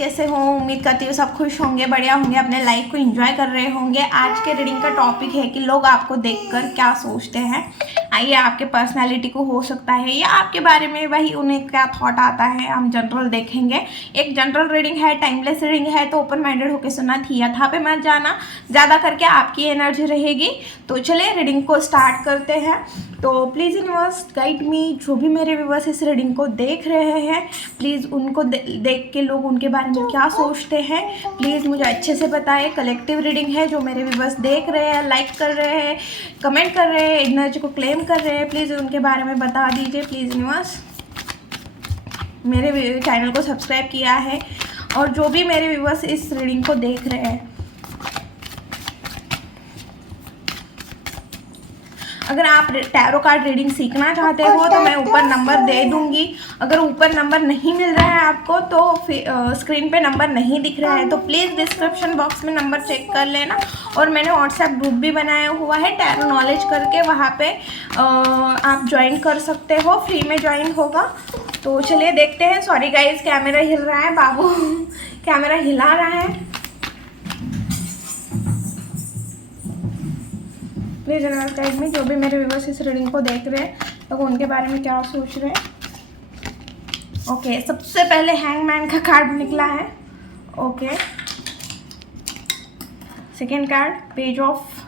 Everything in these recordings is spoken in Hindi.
कैसे हो? उम्मीद करती हूँ सब खुश होंगे, बढ़िया होंगे, अपने लाइफ को एंजॉय कर रहे होंगे। आज के रीडिंग का टॉपिक है कि लोग आपको देखकर क्या सोचते हैं। आइए, आपके पर्सनालिटी को हो सकता है या आपके बारे में वही उन्हें क्या थॉट आता है, हम जनरल देखेंगे। एक जनरल रीडिंग है, टाइमलेस रीडिंग है, तो ओपन माइंडेड होकर सुनना, थिया पे मत जाना, ज़्यादा करके आपकी एनर्जी रहेगी। तो चलिए रीडिंग को स्टार्ट करते हैं। तो प्लीज़ यूनिवर्स गाइड मी। जो भी मेरे व्यूअर्स इस रीडिंग को देख रहे हैं, प्लीज़ उनको देख के लोग उनके बारे में क्या सोचते हैं, प्लीज़ मुझे अच्छे से बताएं। कलेक्टिव रीडिंग है, जो मेरे व्यूअर्स देख रहे हैं, लाइक कर रहे हैं, कमेंट कर रहे हैं, एनर्जी को क्लेम कर रहे हैं, प्लीज़ उनके बारे में बता दीजिए। प्लीज़ यूनिवर्स, मेरे चैनल को सब्सक्राइब किया है और जो भी मेरे व्यूअर्स इस रीडिंग को देख रहे हैं, अगर आप टैरो कार्ड रीडिंग सीखना चाहते हो तो मैं ऊपर नंबर दे दूंगी। अगर ऊपर नंबर नहीं मिल रहा है आपको तो स्क्रीन पे नंबर नहीं दिख रहा है तो प्लीज़ डिस्क्रिप्शन बॉक्स में नंबर चेक कर लेना। और मैंने व्हाट्सएप ग्रुप भी बनाया हुआ है टैरो नॉलेज करके, वहाँ पे आप ज्वाइन कर सकते हो, फ्री में ज्वाइन होगा। तो चलिए देखते हैं। सॉरी गाइज, कैमरा हिल रहा है, बाबू कैमरा हिला रहा है। प्लीज़ यूनिवर्स गाइड में, जो भी मेरे व्यूअर्स इस रीडिंग को देख रहे हैं तो उनके बारे में क्या सोच रहे हैं। ओके, सबसे पहले हैंगमैन का कार्ड निकला है। Okay, second card page of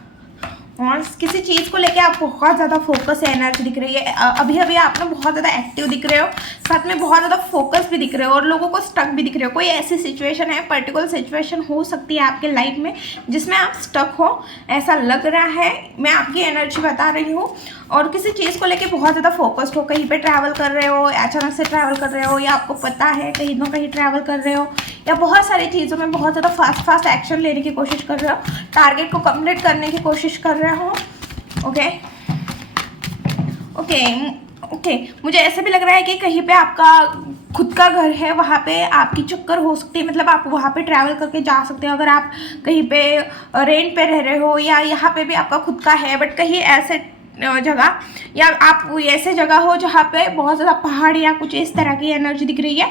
wands. किसी चीज़ को लेके आप बहुत ज़्यादा फोकस है, एनर्जी दिख रही है। अभी अभी आप ना बहुत ज़्यादा एक्टिव दिख रहे हो, साथ में बहुत ज़्यादा फोकस भी दिख रहे हो और लोगों को स्टक भी दिख रहे हो। कोई ऐसी सिचुएशन है, पर्टिकुलर सिचुएशन हो सकती है आपके लाइफ में जिसमें आप स्टक हो, ऐसा लग रहा है। मैं आपकी एनर्जी बता रही हूँ। और किसी चीज़ को लेके बहुत ज़्यादा फोकस्ड हो, कहीं पे ट्रैवल कर रहे हो, अचानक से ट्रैवल कर रहे हो, या आपको पता है कहीं ना कहीं ट्रैवल कर रहे हो, या बहुत सारी चीज़ों में बहुत ज़्यादा फास्ट एक्शन लेने की कोशिश कर रहे हो, टारगेट को कंप्लीट करने की कोशिश कर रहे हो। ओके ओके ओके, मुझे ऐसे भी लग रहा है कि कहीं पे आपका खुद का घर है, वहाँ पे आपकी चक्कर हो सकती है, मतलब आप वहाँ पे ट्रैवल करके जा सकते हो। अगर आप कहीं पे रेंट पे रह रहे हो या यहाँ पे भी आपका खुद का है, बट कहीं ऐसे जगह या आप ऐसे जगह हो जहाँ पे बहुत ज़्यादा पहाड़ या कुछ इस तरह की एनर्जी दिख रही है,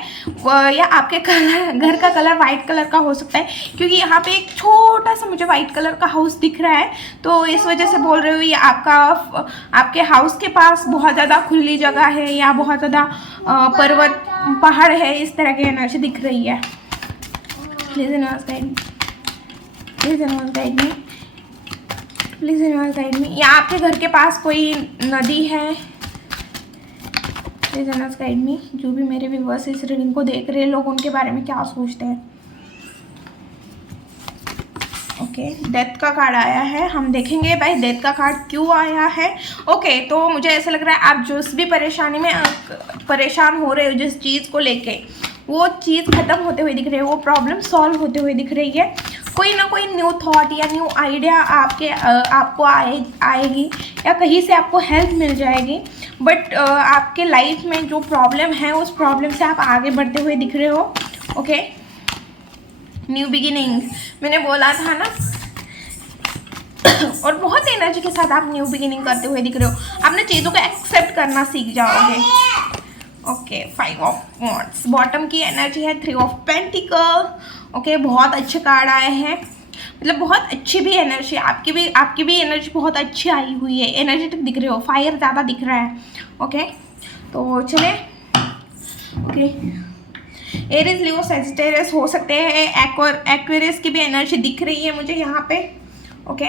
या आपके घर का कलर वाइट कलर का हो सकता है, क्योंकि यहाँ पे एक छोटा सा मुझे वाइट कलर का हाउस दिख रहा है। तो इस वजह से बोल रही हूँ ये आपके हाउस के पास बहुत ज़्यादा खुली जगह है या बहुत ज़्यादा पर्वत पहाड़ है, इस तरह की एनर्जी दिख रही है। Please universe guide me, please universe guide me, please universe guide me. या आपके घर के पास कोई नदी है, प्लीज़ यूनिवर्स गाइड मी। जो भी मेरे व्यूअर्स इस रीडिंग को देख रहे हैं, लोग उनके बारे में क्या सोचते हैं। ओके, डेथ का कार्ड आया है, हम देखेंगे भाई डेथ का कार्ड क्यों आया है। ओके, तो मुझे ऐसा लग रहा है आप जिस भी परेशानी में परेशान हो रहे हो, जिस चीज़ को लेके, वो चीज़ ख़त्म होते हुए दिख रही है, वो प्रॉब्लम सॉल्व होते हुए दिख रही है। कोई ना कोई न्यू थॉट या न्यू आइडिया आपको आएगी या कहीं से आपको हेल्प मिल जाएगी। बट आपके लाइफ में जो प्रॉब्लम है, उस प्रॉब्लम से आप आगे बढ़ते हुए दिख रहे हो। ओके, न्यू बिगिनिंग मैंने बोला था ना। और बहुत एनर्जी के साथ आप न्यू बिगिनिंग करते हुए दिख रहे हो। आपने चीज़ों को एक्सेप्ट करना सीख जाओगे। ओके, 5 ऑफ वॉन्ड्स, बॉटम की एनर्जी है 3 ऑफ पेंटिकल। ओके, बहुत अच्छे कार्ड आए हैं, मतलब बहुत अच्छी भी एनर्जी, आपकी भी एनर्जी बहुत अच्छी आई हुई है, एनर्जेटिक दिख रहे हो, फायर ज़्यादा दिख रहा है। ओके, तो चले। ओके, एरीज, लियो, सजिटेरियस हो सकते हैं, एक्वेरियस की भी एनर्जी दिख रही है मुझे यहाँ पे। Okay,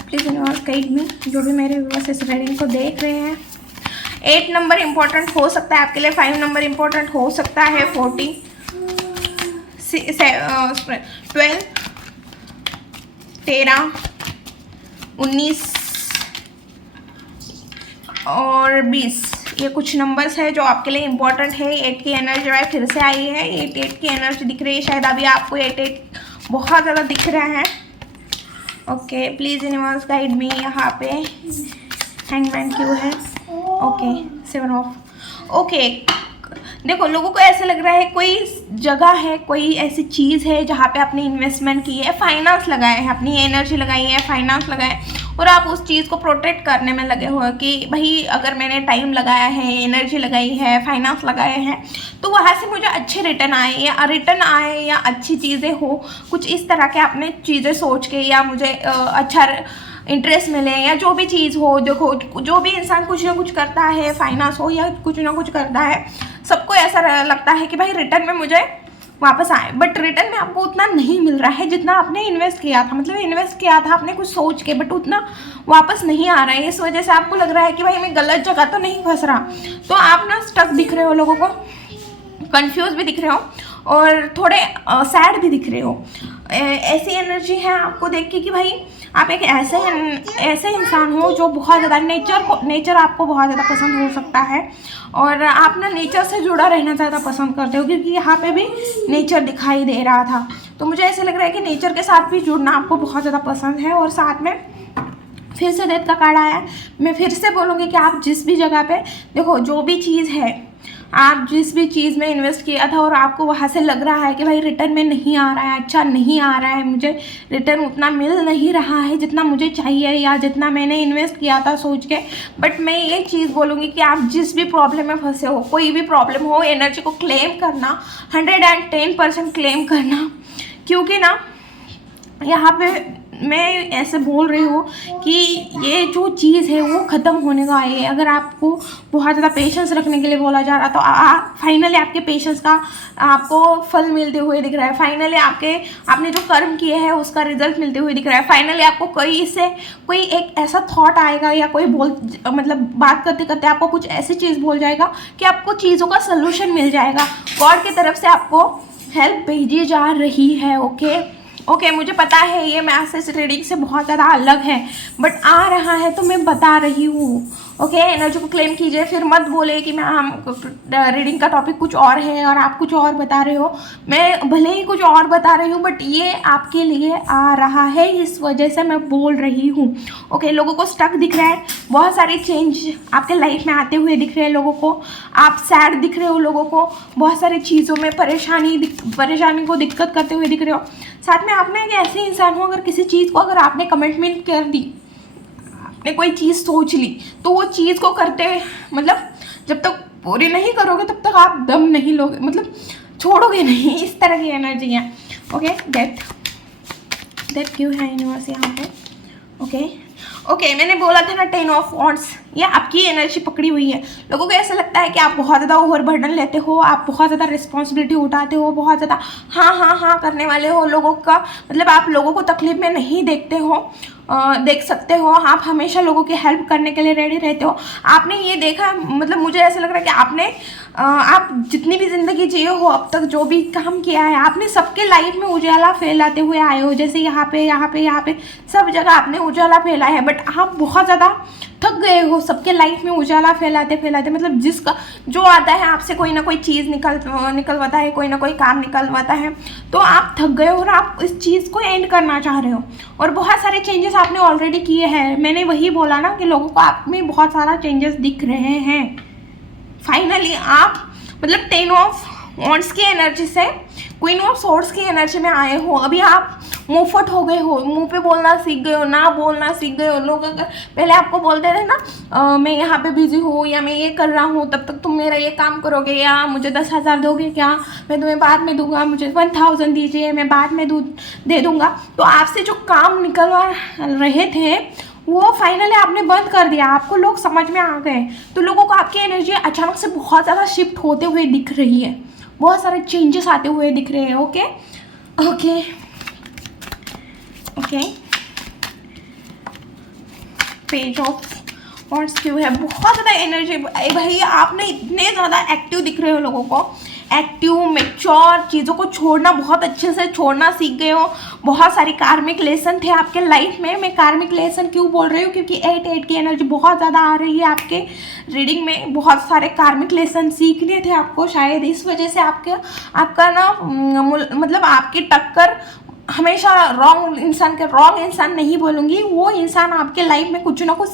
please universe guide me. जो भी मेरे व्यूअर्स इस रीडिंग को देख रहे हैं, 8 नंबर इम्पोर्टेंट हो सकता है आपके लिए, 5 नंबर इम्पोर्टेंट हो सकता है, 14, 12, 13, 19 और 20, ये कुछ नंबर्स है जो आपके लिए इम्पोर्टेंट है। 8 की एनर्जी जो है फिर से आई है, 8 की एनर्जी दिख रही है। शायद अभी आपको 8 बहुत ज़्यादा दिख रहा है। Okay, please universe guide me. यहाँ पे हैंगमैन क्यों है। Okay, 7 of. ओके, देखो लोगों को ऐसा लग रहा है कोई जगह है, कोई ऐसी चीज़ है जहाँ पे आपने इन्वेस्टमेंट की है, फाइनेंस लगाए हैं, अपनी एनर्जी लगाई है, फाइनेंस लगाए, और आप उस चीज़ को प्रोटेक्ट करने में लगे हो कि भाई अगर मैंने टाइम लगाया है, एनर्जी लगाई है, फाइनेंस लगाए हैं, तो वहाँ से मुझे अच्छे रिटर्न आए या अच्छी चीज़ें हो, कुछ इस तरह के आपने चीज़ें सोच के, या मुझे अच्छा इंटरेस्ट मिले, या जो भी चीज़ हो। देखो, जो भी इंसान कुछ ना कुछ करता है, फाइनेंस हो या कुछ ना कुछ करता है, सबको ऐसा लगता है कि भाई रिटर्न में मुझे वापस आए, बट रिटर्न में आपको उतना नहीं मिल रहा है जितना आपने इन्वेस्ट किया था। मतलब इन्वेस्ट किया था आपने कुछ सोच के, बट उतना वापस नहीं आ रहा है। इस वजह से आपको लग रहा है कि भाई मैं गलत जगह तो नहीं फंस रहा। तो आप ना स्टक दिख रहे हो लोगों को, कंफ्यूज भी दिख रहे हो, और थोड़े सैड भी दिख रहे हो। ऐसी एनर्जी है आपको देख के कि भाई आप एक ऐसे इंसान हो जो बहुत ज़्यादा नेचर आपको बहुत ज़्यादा पसंद हो सकता है, और आप ना नेचर से जुड़ा रहना ज़्यादा पसंद करते हो, क्योंकि यहाँ पे भी नेचर दिखाई दे रहा था। तो मुझे ऐसे लग रहा है कि नेचर के साथ भी जुड़ना आपको बहुत ज़्यादा पसंद है। और साथ में फिर से डेथ का कार्ड आया है। मैं फिर से बोलूँगी कि आप जिस भी जगह पे देखो, जो भी चीज़ है, आप जिस भी चीज़ में इन्वेस्ट किया था और आपको वहाँ से लग रहा है कि भाई रिटर्न में नहीं आ रहा है, अच्छा नहीं आ रहा है, मुझे रिटर्न उतना मिल नहीं रहा है जितना मुझे चाहिए या जितना मैंने इन्वेस्ट किया था सोच के। बट मैं ये चीज़ बोलूँगी कि आप जिस भी प्रॉब्लम में फंसे हो, कोई भी प्रॉब्लम हो, एनर्जी को क्लेम करना, 110% क्लेम करना। क्योंकि ना यहाँ पे मैं ऐसे बोल रही हूँ कि ये जो चीज़ है वो ख़त्म होने का है। अगर आपको बहुत ज़्यादा पेशेंस रखने के लिए बोला जा रहा, तो फाइनली आपके पेशेंस का आपको फल मिलते हुए दिख रहा है। फाइनली आपने जो कर्म किए हैं उसका रिजल्ट मिलते हुए दिख रहा है। फाइनली आपको कोई एक ऐसा थॉट आएगा, या कोई मतलब बात करते करते आपको कुछ ऐसी चीज़ बोल जाएगा कि आपको चीज़ों का सल्यूशन मिल जाएगा। गॉड की तरफ से आपको हेल्प भेजी जा रही है। ओके, मुझे पता है ये मैसेज रीडिंग से बहुत ज़्यादा अलग है, बट आ रहा है तो मैं बता रही हूँ। ओके, एनर्जी को क्लेम कीजिए, फिर मत बोले कि हम रीडिंग का टॉपिक कुछ और है और आप कुछ और बता रहे हो। मैं भले ही कुछ और बता रही हूँ, बट ये आपके लिए आ रहा है, इस वजह से मैं बोल रही हूँ। ओके, लोगों को स्टक दिख रहा है, बहुत सारे चेंज आपके लाइफ में आते हुए दिख रहे हैं लोगों को। आप सैड दिख रहे हो, लोगों को बहुत सारी चीज़ों में परेशानी को दिक्कत करते हुए दिख रहे हो। साथ में आप ना एक ऐसे इंसान हो, अगर किसी चीज़ को अगर आपने कमिटमेंट कर दी, आपने कोई चीज़ सोच ली, तो वो चीज़ को करते मतलब जब तक पूरी नहीं करोगे तब तक आप दम नहीं लोगे, मतलब छोड़ोगे नहीं। इस तरह की एनर्जी है। ओके, डेथ क्यों है यूनिवर्स यहाँ पे? ओके, मैंने बोला था ना 10 ऑफ वॉन्ड्स, ये आपकी एनर्जी पकड़ी हुई है। लोगों को ऐसा लगता है कि आप बहुत ज़्यादा ओवरबर्डन लेते हो, आप बहुत ज़्यादा रिस्पॉन्सिबिलिटी उठाते हो, बहुत ज़्यादा हाँ करने वाले हो। लोगों का मतलब आप लोगों को तकलीफ में नहीं देखते हो, देख सकते हो। आप हमेशा लोगों की हेल्प करने के लिए रेडी रहते हो। आपने ये देखा, मतलब मुझे ऐसा लग रहा है कि आप जितनी भी ज़िंदगी जिए हो अब तक, जो भी काम किया है, आपने सबके लाइफ में उजाला फैलाते हुए आए हो। जैसे यहाँ पे सब जगह आपने उजाला फैला है, बट आप बहुत ज़्यादा थक गए हो सबके लाइफ में उजाला फैलाते। मतलब जिसका जो आता है आपसे कोई ना कोई चीज़ निकलवाता है, कोई ना कोई काम निकलवाता है, तो आप थक गए हो और आप इस चीज़ को एंड करना चाह रहे हो। और बहुत सारे चेंजेस आपने ऑलरेडी किए हैं। मैंने वही बोला ना कि लोगों को आप में बहुत सारा चेंजेस दिख रहे हैं। फाइनली आप मतलब 10 ऑफ वॉन्ड्स की एनर्जी से क्वीन ऑफ सोर्ड्स की एनर्जी में आए हो। अभी आप मुंहफट हो गए हो, मुंह पे बोलना सीख गए हो, ना बोलना सीख गए हो। लोग अगर पहले आपको बोलते थे ना मैं यहाँ पे बिजी हूँ या मैं ये कर रहा हूँ, तब तक तुम मेरा ये काम करोगे, या मुझे 10,000 दोगे क्या, मैं तुम्हें बाद में दूंगा, मुझे 1,000 दीजिए, मैं बाद में दे दूंगा। तो आपसे जो काम निकलवा रहे थे वो फाइनली आपने बंद कर दिया, आपको लोग समझ में आ गए। तो लोगों को आपकी एनर्जी अचानक से बहुत ज़्यादा शिफ्ट होते हुए दिख रही है, बहुत सारे चेंजेस आते हुए दिख रहे हैं। ओके पेज ऑफ वॉन्ड्स क्यों है? बहुत ज़्यादा एनर्जी भाई, आपने इतने ज़्यादा एक्टिव दिख रहे हो लोगों को, एक्टिव मैच्योर, चीज़ों को छोड़ना बहुत अच्छे से छोड़ना सीख गए हो। बहुत सारी कार्मिक लेसन थे आपके लाइफ में। मैं कार्मिक लेसन क्यों बोल रही हूँ? क्योंकि 8 की एनर्जी बहुत ज़्यादा आ रही है आपके रीडिंग में। बहुत सारे कार्मिक लेसन सीखने थे आपको, शायद इस वजह से आपका ना मतलब आपकी टक्कर हमेशा रॉन्ग इंसान नहीं बोलूँगी, वो इंसान आपके लाइफ में कुछ ना कुछ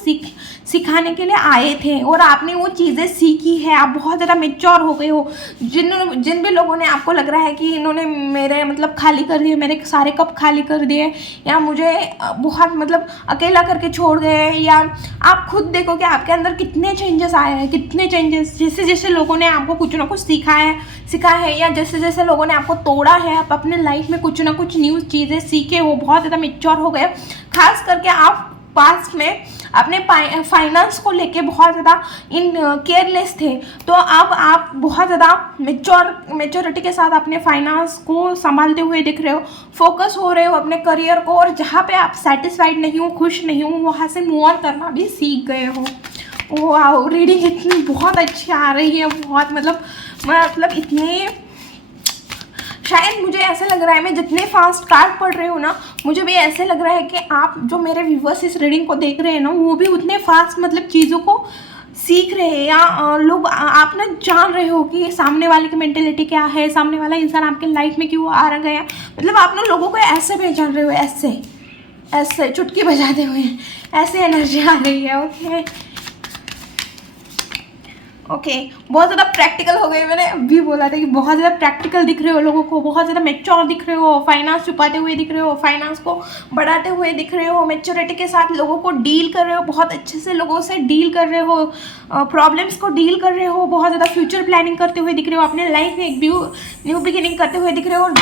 सिखाने के लिए आए थे और आपने वो चीज़ें सीखी है। आप बहुत ज़्यादा मेच्योर हो गए हो। जिन भी लोगों ने आपको लग रहा है कि इन्होंने मेरे मतलब खाली कर दिए, मेरे सारे कप खाली कर दिए, या मुझे बहुत मतलब अकेला करके छोड़ गए, या आप खुद देखो कि आपके अंदर कितने चेंजेस आए हैं, कितने चेंजेस, जैसे जैसे लोगों ने आपको कुछ ना कुछ सिखा है, या जैसे जैसे लोगों ने आपको तोड़ा है, आप अपने लाइफ में कुछ ना कुछ न्यू चीज़ें सीखे हो, बहुत ज़्यादा मेच्योर हो गए। खास करके आप पास्ट में अपने फाइनेंस को लेके बहुत ज़्यादा केयरलेस थे, तो अब आप बहुत ज़्यादा मेच्योरिटी के साथ अपने फाइनेंस को संभालते हुए दिख रहे हो, फोकस हो रहे हो अपने करियर को, और जहाँ पे आप सेटिस्फाइड नहीं हो, खुश नहीं हो, वहाँ से मूव ऑन करना भी सीख गए हो। वाह, रीडिंग इतनी बहुत अच्छी आ रही है, बहुत मतलब इतने, शायद मुझे ऐसा लग रहा है, मैं जितने फास्ट कार्ड पढ़ रही हूँ ना, मुझे भी ऐसे लग रहा है कि आप जो मेरे व्यूवर्स इस रीडिंग को देख रहे हैं ना, वो भी उतने फास्ट मतलब चीज़ों को सीख रहे हैं, या लोग आप ना जान रहे हो कि सामने वाले की मेंटेलिटी क्या है, सामने वाला इंसान आपके लाइफ में क्यों आ रहा गया, मतलब आप ना लोगों को ऐसे पहचान रहे हो, ऐसे चुटकी बजाते हुए, ऐसे एनर्जी आ रही है। ओके, बहुत ज़्यादा प्रैक्टिकल हो गई। मैंने अभी बोला था कि बहुत ज़्यादा प्रैक्टिकल दिख रहे हो लोगों को, बहुत ज़्यादा मेच्योर दिख रहे हो, फाइनेंस छुपाते हुए दिख रहे हो, फाइनेंस को बढ़ाते हुए दिख रहे हो, मेच्योरिटी के साथ लोगों को डील कर रहे हो, बहुत अच्छे से लोगों से डील कर रहे हो, प्रॉब्लम्स को डील कर रहे हो, बहुत ज़्यादा फ्यूचर प्लानिंग करते हुए दिख रहे हो, अपने लाइफ में एक न्यू बिगिनिंग करते हुए दिख रहे हो। और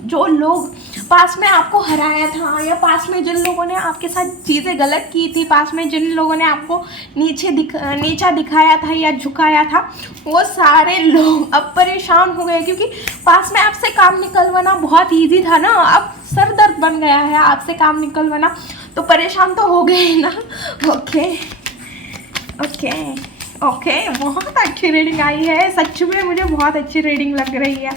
जो लोग पास में आपको हराया था, या पास में जिन लोगों ने आपके साथ चीज़ें गलत की थी, पास में जिन लोगों ने आपको नीचा दिखाया था या झुकाया था, वो सारे लोग अब परेशान हो गए, क्योंकि पास में आपसे काम निकलवाना बहुत इजी था ना, अब सर दर्द बन गया है आपसे काम निकलवाना, तो परेशान तो हो गए ना। ओके, बहुत अच्छी रीडिंग आई है, सच में मुझे बहुत अच्छी रीडिंग लग रही है।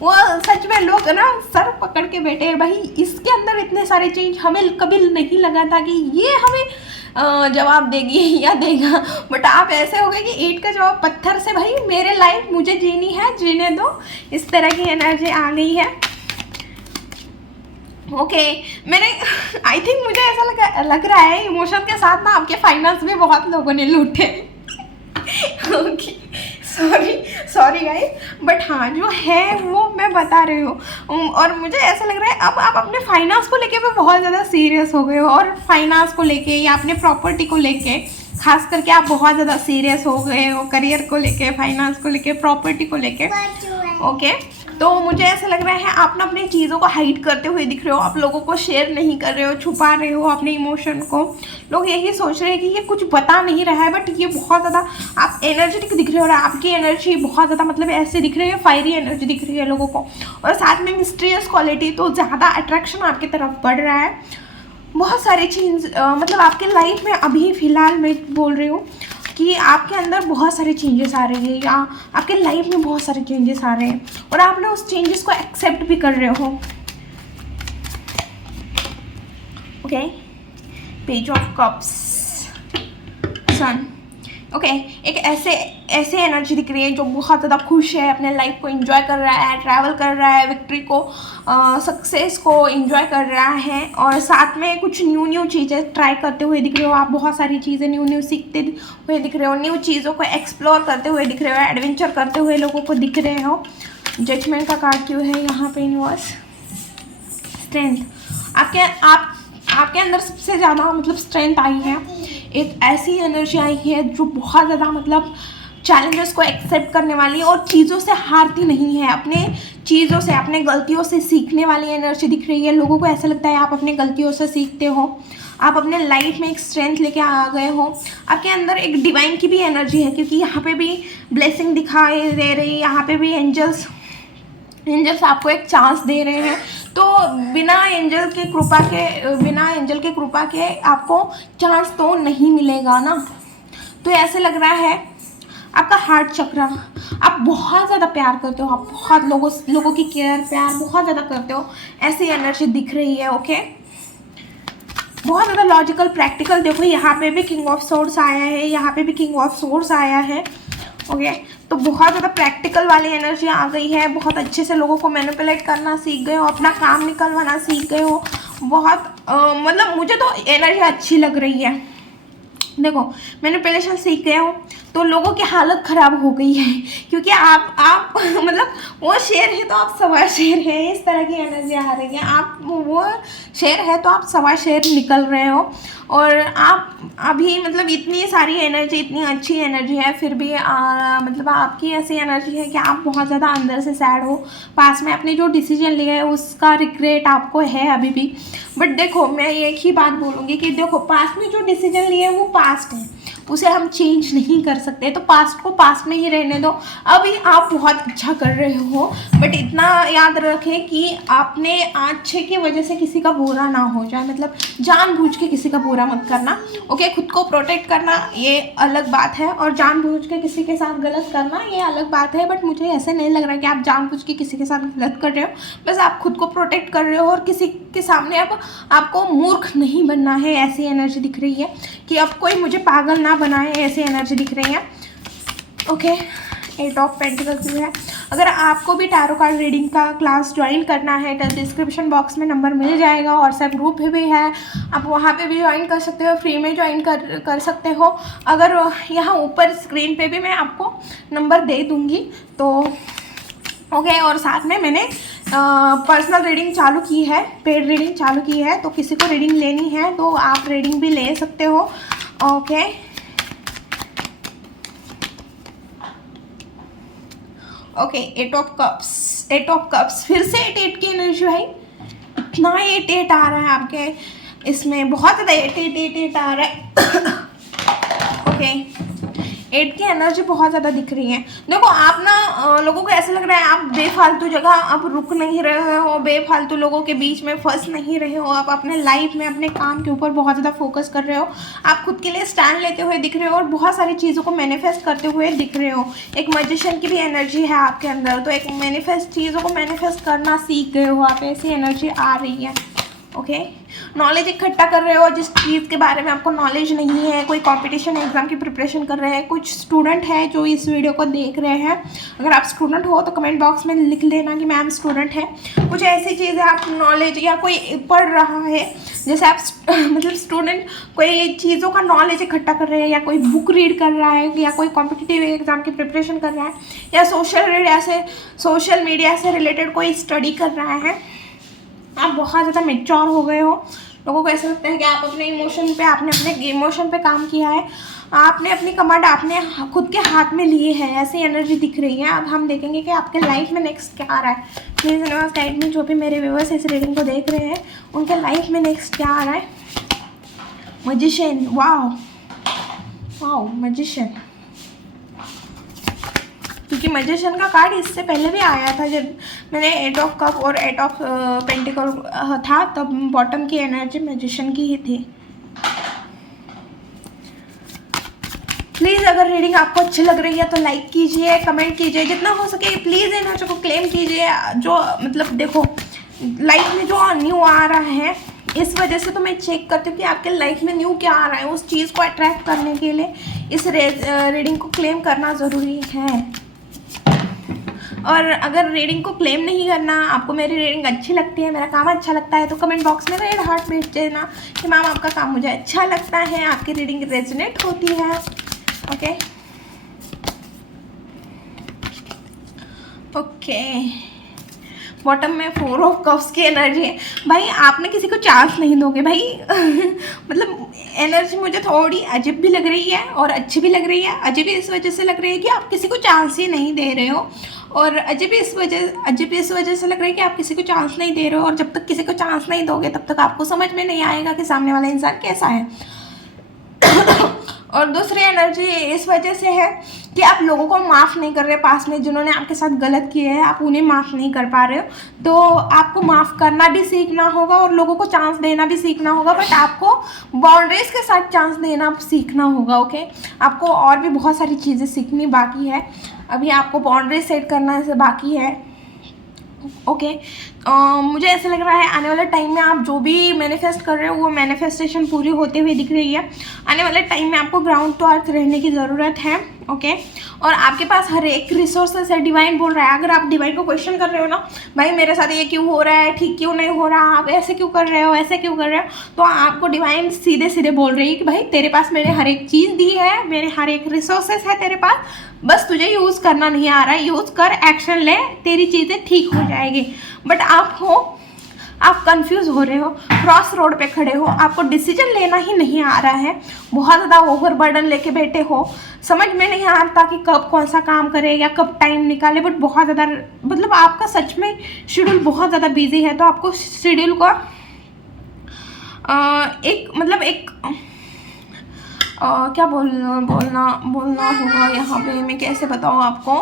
वो सच में लोग ना सर पकड़ के बैठे भाई, इसके अंदर इतने सारे चेंज, हमें कभी नहीं लगा था कि ये हमें जवाब देगी या देगा, बट आप ऐसे हो गए कि ईंट का जवाब पत्थर से, भाई मेरे लाइफ मुझे जीनी है, जीने दो, इस तरह की एनर्जी आ गई है। ओके, मैंने आई थिंक मुझे ऐसा लग रहा है इमोशन के साथ ना आपके फाइनेंस भी बहुत लोगों ने लूटे। ओके, सॉरी गाइस, बट हाँ जो है वो मैं बता रही हूँ। और मुझे ऐसा लग रहा है अब आप अपने फाइनेंस को लेके भी बहुत ज़्यादा सीरियस हो गए हो, और फाइनेंस को लेके या अपने प्रॉपर्टी को लेके खास करके आप बहुत ज़्यादा सीरियस हो गए हो, करियर को लेके, फाइनेंस को लेके, प्रॉपर्टी को लेके। ओके, तो मुझे ऐसा लग रहा है आप ना अपनी चीज़ों को हाइड करते हुए दिख रहे हो, आप लोगों को शेयर नहीं कर रहे हो, छुपा रहे हो अपने इमोशन को। लोग यही सोच रहे हैं कि ये कुछ बता नहीं रहा है, बट ये बहुत ज़्यादा आप एनर्जेटिक दिख रहे हो, और आपकी एनर्जी बहुत ज़्यादा मतलब ऐसे दिख रही है, फायरी एनर्जी दिख रही है लोगों को, और साथ में मिस्टीरियस क्वालिटी, तो ज़्यादा अट्रैक्शन आपकी तरफ बढ़ रहा है। बहुत सारी चीज़ मतलब आपके लाइफ में अभी फ़िलहाल मैं बोल रही हूँ कि आपके अंदर बहुत सारे चेंजेस आ रहे हैं, या आपके लाइफ में बहुत सारे चेंजेस आ रहे हैं, और आप ना उस चेंजेस को एक्सेप्ट भी कर रहे हो। Okay, page of cups, son. Okay, एक ऐसे एनर्जी दिख रही है जो बहुत ज़्यादा खुश है, अपने लाइफ को एंजॉय कर रहा है, ट्रैवल कर रहा है, विक्ट्री को, सक्सेस को एंजॉय कर रहा है, और साथ में कुछ न्यू चीज़ें ट्राई करते हुए दिख रहे हो। आप बहुत सारी चीज़ें न्यू सीखते हुए दिख रहे हो, न्यू चीज़ों को एक्सप्लोर करते हुए दिख रहे हो, एडवेंचर करते हुए लोगों को दिख रहे हो। जजमेंट का कार्ड क्यों है यहाँ पे यूनिवर्स? स्ट्रेंथ, आपके अंदर सबसे ज़्यादा मतलब स्ट्रेंथ आई है, एक ऐसी एनर्जी आई है जो बहुत ज़्यादा मतलब चैलेंजेस को एक्सेप्ट करने वाली और चीज़ों से हारती नहीं है, अपने चीज़ों से, अपने गलतियों से सीखने वाली एनर्जी दिख रही है। लोगों को ऐसा लगता है आप अपने गलतियों से सीखते हो, आप अपने लाइफ में एक स्ट्रेंथ लेके आ गए हो, आपके अंदर एक डिवाइन की भी एनर्जी है, क्योंकि यहाँ पे भी ब्लेसिंग दिखाई दे रही है, यहाँ पे भी एंजल्स आपको एक चांस दे रहे हैं। तो बिना एंजल के कृपा के आपको चांस तो नहीं मिलेगा ना। तो ऐसे लग रहा है आपका हार्ट चक्र, आप बहुत ज़्यादा प्यार करते हो, आप बहुत लोगों की केयर प्यार बहुत ज़्यादा करते हो, ऐसी एनर्जी दिख रही है। ओके, बहुत ज़्यादा लॉजिकल प्रैक्टिकल। देखो यहाँ पे भी किंग ऑफ सोर्ड्स आया है, यहाँ पे भी किंग ऑफ सोर्ड्स आया है। ओके, तो बहुत ज़्यादा प्रैक्टिकल वाली एनर्जी आ गई है, बहुत अच्छे से लोगों को मैनिपुलेट करना सीख गए हो, अपना काम निकलवाना सीख गए हो। बहुत मतलब मुझे तो एनर्जी अच्छी लग रही है। देखो, मैनिपुलेशन सीख गए हो तो लोगों की हालत ख़राब हो गई है, क्योंकि आप मतलब वो शेर है तो आप सवा शेर है, इस तरह की एनर्जी आ रही है। आप वो शेर है तो आप सवा शेर निकल रहे हो, और आप अभी मतलब इतनी सारी एनर्जी, इतनी अच्छी एनर्जी है, फिर भी मतलब आपकी ऐसी एनर्जी है कि आप बहुत ज़्यादा अंदर से सैड हो। पास में आपने जो डिसीजन लिया है उसका रिग्रेट आपको है अभी भी। बट देखो, मैं एक ही बात बोलूँगी कि देखो, पास्ट में जो डिसीजन लिए वो पास्ट है, उसे हम चेंज नहीं कर सकते, तो पास्ट को पास्ट में ही रहने दो। अभी आप बहुत अच्छा कर रहे हो, बट इतना याद रखें कि आपने अच्छे की वजह से किसी का बुरा ना हो जाए, मतलब जानबूझ के किसी का बुरा मत करना। ओके, खुद को प्रोटेक्ट करना ये अलग बात है, और जानबूझ के किसी के साथ गलत करना ये अलग बात है। बट मुझे ऐसे नहीं लग रहा कि आप जानबूझ के किसी के साथ गलत कर रहे हो, बस आप खुद को प्रोटेक्ट कर रहे हो, और किसी के सामने अब आपको मूर्ख नहीं बनना है। ऐसी एनर्जी दिख रही है कि अब कोई मुझे पागल ना बनाए, ऐसी एनर्जी दिख रही है। ओके, 8 ऑफ पेंटिकल्स भी है। अगर आपको भी टैरो कार्ड रीडिंग का क्लास ज्वाइन करना है तो डिस्क्रिप्शन बॉक्स में नंबर मिल जाएगा, व्हाट्सएप ग्रुप भी है, आप वहाँ पे भी ज्वाइन कर सकते हो, फ्री में ज्वाइन कर सकते हो। अगर यहाँ ऊपर स्क्रीन पे भी मैं आपको नंबर दे दूँगी। तो ओके, और साथ में मैंने पर्सनल रीडिंग चालू की है, पेड रीडिंग चालू की है, तो किसी को रीडिंग लेनी है तो आप रीडिंग भी ले सकते हो। Okay, okay, 8 of cups, 8 of cups, फिर से 8 की एनर्जी भाई, इतना 8 आ रहा है आपके इसमें, बहुत ज़्यादा 8 आ रहा है। ओके, 8 की एनर्जी बहुत ज़्यादा दिख रही है। देखो, आप ना लोगों को ऐसा लग रहा है आप बेफालतू जगह आप रुक नहीं रहे हो, बेफालतू लोगों के बीच में फंस नहीं रहे हो, आप अपने लाइफ में अपने काम के ऊपर बहुत ज़्यादा फोकस कर रहे हो, आप खुद के लिए स्टैंड लेते हुए दिख रहे हो, और बहुत सारी चीज़ों को मैनिफेस्ट करते हुए दिख रहे हो। एक मैजिशियन की भी एनर्जी है आपके अंदर, तो एक मैनिफेस्ट चीज़ों को मैनिफेस्ट करना सीख गए हो आप, ऐसी एनर्जी आ रही है। ओके, नॉलेज इकट्ठा कर रहे हो जिस चीज़ के बारे में आपको नॉलेज नहीं है, कोई कंपटीशन एग्जाम की प्रिपरेशन कर रहे हैं, कुछ स्टूडेंट हैं जो इस वीडियो को देख रहे हैं। अगर आप स्टूडेंट हो तो कमेंट बॉक्स में लिख देना कि मैम स्टूडेंट है। कुछ ऐसी चीज़ें आप नॉलेज, या कोई पढ़ रहा है, जैसे आप मतलब स्टूडेंट कोई चीज़ों का नॉलेज इकट्ठा कर रहे हैं, या कोई बुक रीड कर रहा है, या कोई कॉम्पिटिटिव एग्जाम की प्रिपरेशन कर रहा है, या सोशल मीडिया से रिलेटेड कोई स्टडी कर रहा है। आप बहुत ज़्यादा मैच्योर हो गए हो, लोगों को ऐसा लगता है कि आप अपने अपने इमोशन पे काम किया है, आपने अपनी कमांड आपने खुद के हाथ में लिए है, ऐसी एनर्जी दिख रही है। अब हम देखेंगे कि आपके लाइफ में नेक्स्ट क्या आ रहा है। प्लीज़ यूनिवर्स गाइड मी, जो भी मेरे व्यूअर्स इस रीडिंग को देख रहे हैं उनके लाइफ में नेक्स्ट क्या आ रहा है। मैजिशियन, वाओ वाओ, मैजिशियन, क्योंकि मैजिशियन का कार्ड इससे पहले भी आया था जब मैंने 8 ऑफ कप और 8 ऑफ पेंटिकल था, तब बॉटम की एनर्जी मैजिशियन की ही थी। प्लीज़ अगर रीडिंग आपको अच्छी लग रही है तो लाइक कीजिए, कमेंट कीजिए, जितना हो सके प्लीज़ एनर्जी को क्लेम कीजिए। जो मतलब देखो, लाइफ में जो न्यू आ रहा है, इस वजह से तो मैं चेक करती हूँ कि आपके लाइफ में न्यू क्या आ रहा है, उस चीज़ को अट्रैक्ट करने के लिए इस रीडिंग को क्लेम करना ज़रूरी है। और अगर रीडिंग को क्लेम नहीं करना, आपको मेरी रीडिंग अच्छी लगती है, मेरा काम अच्छा लगता है, तो कमेंट बॉक्स में रेड हार्ट भेज देना कि मैम आपका काम मुझे अच्छा लगता है, आपकी रीडिंग रेजोनेट होती है। ओके, ओके, बॉटम में 4 ऑफ कप्स की एनर्जी है। भाई आपने किसी को चांस नहीं दोगे भाई। मतलब एनर्जी मुझे थोड़ी अजीब भी लग रही है और अच्छी भी लग रही है। अजीब इस वजह से लग रही है कि आप किसी को चांस ही नहीं दे रहे हो, और अजीब इस वजह से लग रहा है कि आप किसी को चांस नहीं दे रहे हो, और जब तक किसी को चांस नहीं दोगे तब तक आपको समझ में नहीं आएगा कि सामने वाला इंसान कैसा है। और दूसरी एनर्जी इस वजह से है कि आप लोगों को माफ़ नहीं कर रहे, पास में जिन्होंने आपके साथ गलत किए हैं आप उन्हें माफ़ नहीं कर पा रहे हो। तो आपको माफ़ करना भी सीखना होगा और लोगों को चांस देना भी सीखना होगा, बट आपको बाउंड्रीज के साथ चांस देना सीखना होगा। ओके, आपको और भी बहुत सारी चीज़ें सीखनी बाकी है, अभी आपको बाउंड्रीज सेट करना से बाकी है। ओके, मुझे ऐसा लग रहा है आने वाले टाइम में आप जो भी मैनिफेस्ट कर रहे हो वो मैनिफेस्टेशन पूरी होते हुए दिख रही है। आने वाले टाइम में आपको ग्राउंड टू अर्थ रहने की ज़रूरत है, ओके। और आपके पास हर एक रिसोर्सेस है, डिवाइन बोल रहा है। अगर आप डिवाइन को क्वेश्चन कर रहे हो ना, भाई मेरे साथ ये क्यों हो रहा है, ठीक क्यों नहीं हो रहा, आप ऐसे क्यों कर रहे हो, ऐसे क्यों कर रहे हो, तो आपको डिवाइन सीधे सीधे बोल रही है कि भाई तेरे पास मैंने हर एक चीज़ दी है, मेरे हर एक रिसोर्सेस है तेरे पास, बस तुझे यूज़ करना नहीं आ रहा है, यूज़ कर, एक्शन ले, तेरी चीज़ें ठीक हो जाएगी। बट आप कंफ्यूज हो रहे हो, क्रॉस रोड पे खड़े हो, आपको डिसीजन लेना ही नहीं आ रहा है, बहुत ज़्यादा ओवर बर्डन लेके बैठे हो, समझ में नहीं आता कि कब कौन सा काम करे या कब टाइम निकाले। बट बहुत ज़्यादा मतलब आपका सच में शेड्यूल बहुत ज़्यादा बिजी है, तो आपको शेड्यूल को क्या बोलना होगा यहाँ पे, मैं कैसे बताऊँ आपको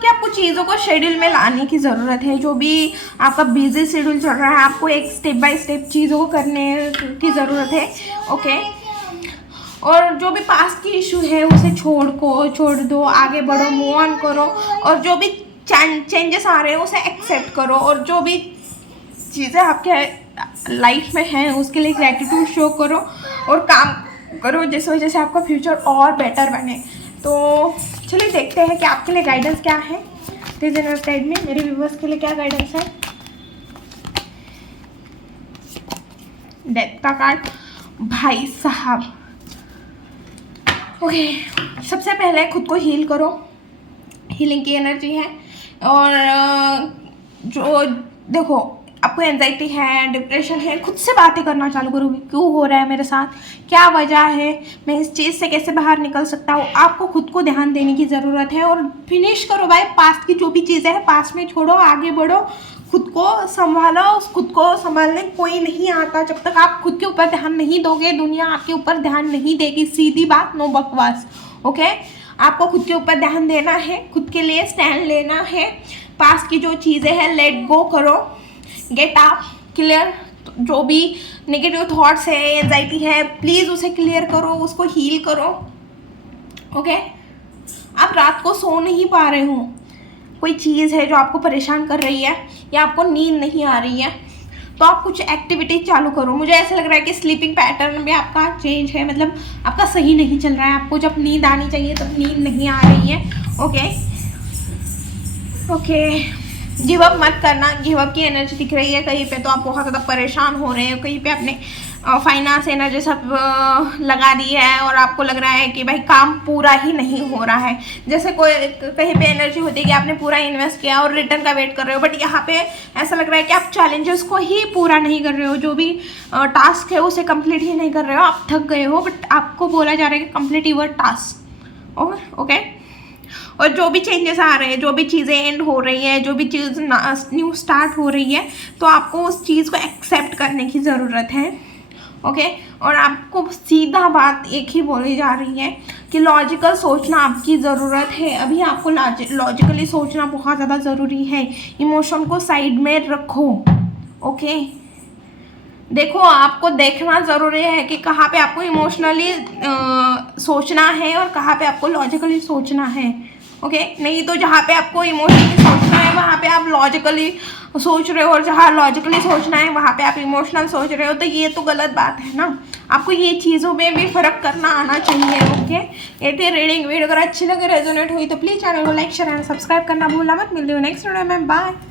कि आपको चीज़ों को शेड्यूल में लाने की ज़रूरत है। जो भी आपका बिजी शेड्यूल चल रहा है, आपको एक स्टेप बाय स्टेप चीज़ों को करने की ज़रूरत है। ओके। और जो भी पास्ट की इशू है उसे छोड़ दो, आगे बढ़ो, मूव ऑन करो, और जो भी चेंजेस आ रहे हैं उसे एक्सेप्ट करो, और जो भी चीज़ें आपके लाइफ में हैं उसके लिए ग्रैटिट्यूड शो करो और काम करो, जिस वजह से आपका फ्यूचर और बेटर बने। तो चलिए देखते हैं कि आपके लिए गाइडेंस क्या है दिस इनर गाइड में, मेरे व्यूवर्स के लिए क्या गाइडेंस है। डेथ का कार्ड, भाई साहब। ओके, सबसे पहले खुद को हील करो, हीलिंग की एनर्जी है। और जो देखो आपको एंजाइटी है, डिप्रेशन है, खुद से बातें करना चालू करो, क्यों हो रहा है मेरे साथ, क्या वजह है, मैं इस चीज़ से कैसे बाहर निकल सकता हूँ। आपको खुद को ध्यान देने की ज़रूरत है और फिनिश करो भाई, पास्ट की जो भी चीज़ें हैं पास्ट में छोड़ो, आगे बढ़ो, खुद को संभालो। खुद को संभालने कोई नहीं आता, जब तक आप खुद के ऊपर ध्यान नहीं दोगे दुनिया आपके ऊपर ध्यान नहीं देगी, सीधी बात, नो बकवास। ओके, आपको खुद के ऊपर ध्यान देना है, खुद के लिए स्टैंड लेना है। पास्ट की जो चीज़ें हैं लेट गो करो, गेट अप, क्लियर। जो भी नेगेटिव थॉट्स है, एंजाइटी है, प्लीज़ उसे क्लियर करो, उसको हील करो। ओके, आप रात को सो नहीं पा रहे हो, कोई चीज़ है जो आपको परेशान कर रही है या आपको नींद नहीं आ रही है, तो आप कुछ एक्टिविटी चालू करो। मुझे ऐसा लग रहा है कि स्लीपिंग पैटर्न में आपका चेंज है, मतलब आपका सही नहीं चल रहा है, आपको जब नींद आनी चाहिए तब नींद नहीं आ रही है। ओके, गिव अप मत करना, गिव अप की एनर्जी दिख रही है कहीं पे, तो आप बहुत ज़्यादा परेशान हो रहे हो, कहीं पे आपने फाइनेंस एनर्जी सब लगा दी है और आपको लग रहा है कि भाई काम पूरा ही नहीं हो रहा है। जैसे कोई कहीं पे एनर्जी होती है कि आपने पूरा इन्वेस्ट किया और रिटर्न का वेट कर रहे हो, बट यहाँ पे ऐसा लग रहा है कि आप चैलेंजेस को ही पूरा नहीं कर रहे हो, जो भी टास्क है उसे कंप्लीट ही नहीं कर रहे हो, आप थक गए हो, बट आपको बोला जा रहा है कि कंप्लीट यूर टास्क। ओके, और जो भी चेंजेस आ रहे हैं, जो भी चीज़ें एंड हो रही है, जो भी चीज़ न्यू स्टार्ट हो रही है, तो आपको उस चीज़ को एक्सेप्ट करने की ज़रूरत है। ओके, और आपको सीधा बात एक ही बोली जा रही है कि लॉजिकल सोचना आपकी ज़रूरत है। अभी आपको लॉजिकली सोचना बहुत ज़्यादा ज़रूरी है, इमोशन को साइड में रखो। ओके, देखो आपको देखना ज़रूरी है कि कहाँ पे आपको इमोशनली सोचना है और कहाँ पे आपको लॉजिकली सोचना है। ओके, नहीं तो जहाँ पे आपको इमोशनली सोचना है वहाँ पे आप लॉजिकली सोच रहे हो, और जहाँ लॉजिकली सोचना है वहाँ पे आप इमोशनल सोच रहे हो, तो ये तो गलत बात है ना। आपको ये चीज़ों में भी फ़र्क करना आना चाहिए। ओके, ये थी रीडिंग वीडियो। अगर अच्छी लगे, रेजोनेट हुई तो प्लीज़ चैनल को लाइक शेयर एंड सब्सक्राइब करना भूलना मत। मिलते हो नेक्स्ट वीडियो में, बाय।